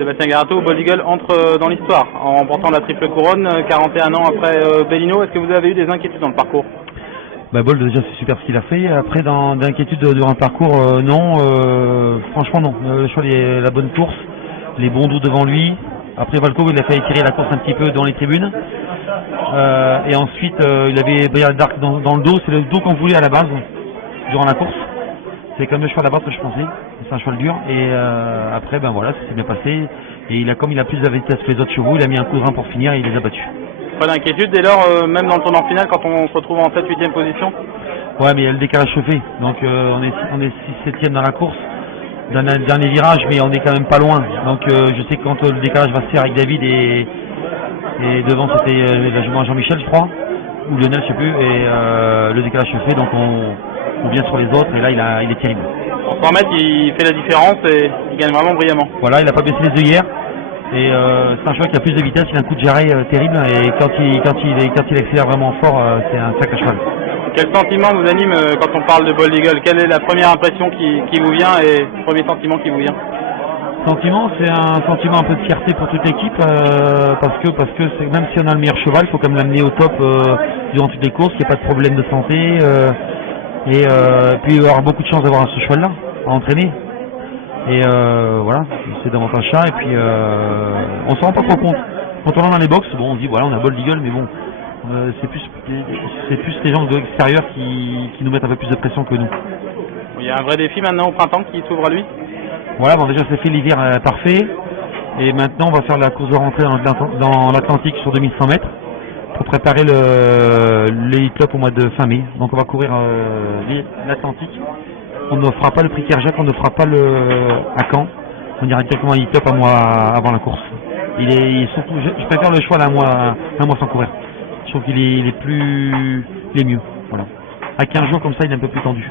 Sébastien Garato, Bold Eagle entre dans l'histoire en remportant la triple couronne 41 ans après Bellino. Est-ce que vous avez eu des inquiétudes dans le parcours? Bold, déjà c'est super ce qu'il a fait. Après d'inquiétude durant le parcours, non, franchement non. Le choix la bonne course, les bons dos devant lui. Après Valco, il a fait tirer la course un petit peu dans les tribunes. Et ensuite il avait Brial Dark dans le dos, c'est le dos qu'on voulait à la base durant la course. C'est comme le cheval à la base que je pensais, c'est un cheval dur. Et après voilà, ça s'est bien passé. Et comme il a plus de vitesse que les autres chevaux, il a mis un coup de rein pour finir et il les a battus. Pas d'inquiétude dès lors, même dans le tournant final quand on se retrouve en 7-8e position? Ouais, mais il y a le décalage chauffé, donc on est 6-7e dans la course, dans le dernier virage, mais on est quand même pas loin. Donc je sais que quand le décalage va se faire avec David et devant c'était la jument Jean-Michel je crois, ou Lionel je sais plus, et le décalage se fait, donc on vient sur les autres et là il est terrible. En 100 mètres il fait la différence et il gagne vraiment brillamment. Voilà, il n'a pas baissé les yeux hier. Et c'est un cheval qui a plus de vitesse, il a un coup de jarret terrible et quand il accélère vraiment fort, c'est un sacré cheval. Quel sentiment vous anime quand on parle de Bold Eagle? Quelle est la première impression qui vous vient et le premier sentiment qui vous vient? Sentiment, c'est un sentiment un peu de fierté pour toute l'équipe parce que même si on a le meilleur cheval, il faut quand même l'amener au top durant toutes les courses, qu'il n'y ait pas de problème de santé et puis il va avoir beaucoup de chance d'avoir ce cheval-là à entraîner. Et voilà, c'est davantage ça. Et puis on s'en rend pas trop compte. Quand on est dans les box, bon, on se dit voilà, on a Bold Eagle, mais bon, c'est plus les gens de l'extérieur qui nous mettent un peu plus de pression que nous. Il y a un vrai défi maintenant au printemps qui s'ouvre à lui. Voilà, bon déjà c'est fait l'hiver parfait. Et maintenant on va faire la course de rentrée dans l'Atlantique sur 2100 mètres pour préparer le Hit Club au mois de fin mai. Donc on va courir l'Atlantique. On ne fera pas le prix Kerjak, on ne fera pas à Caen. On ira directement à Hit Club un mois avant la course. Surtout, je préfère le choix d'un mois sans courir. Je trouve qu'il est mieux. Voilà. À 15 jours comme ça, il est un peu plus tendu.